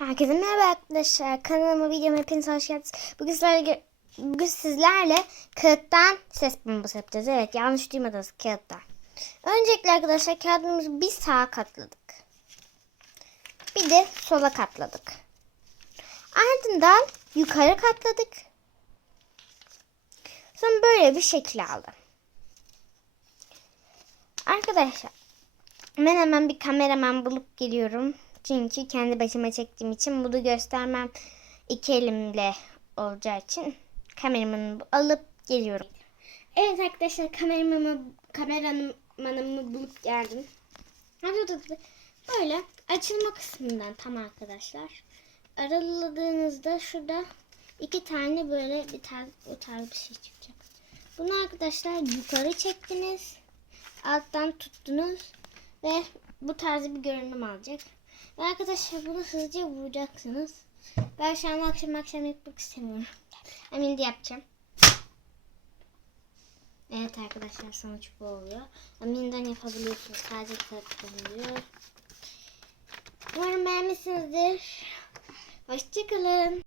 Herkese merhaba arkadaşlar. Kanalıma videoma hepiniz hoş geldiniz. Bugün sizlerle, bugün sizlerle kağıttan ses bombası yapacağız. Evet yanlış duymadınız kağıttan. Öncelikle arkadaşlar kağıdımızı bir sağa katladık. Bir de sola katladık. Ardından yukarı katladık. Sonra böyle bir şekil aldı. Arkadaşlar ben hemen bir kameraman bulup geliyorum. Çünkü kendi başıma çektiğim için bunu göstermem iki elimle olacağı için kameramanı alıp geliyorum. Evet arkadaşlar kameramanı kameramanımı bulup geldim. Böyle açılma kısmından tam arkadaşlar. Araladığınızda şurada iki tane böyle bir tarz, o tarz bir şey çıkacak. Bunu arkadaşlar yukarı çektiniz. Alttan tuttunuz ve bu tarz bir görünüm alacak. Ve arkadaşlar bunu hızlıca vuracaksınız. Ben şu an akşam akşam yapmak istemiyorum. Emin de yapacağım. Evet arkadaşlar sonuç bu oluyor. Amin'den yapabiliyorsunuz. Sadece kağıtlanıyor. Umarım beğenmişsinizdir. Hoşçakalın.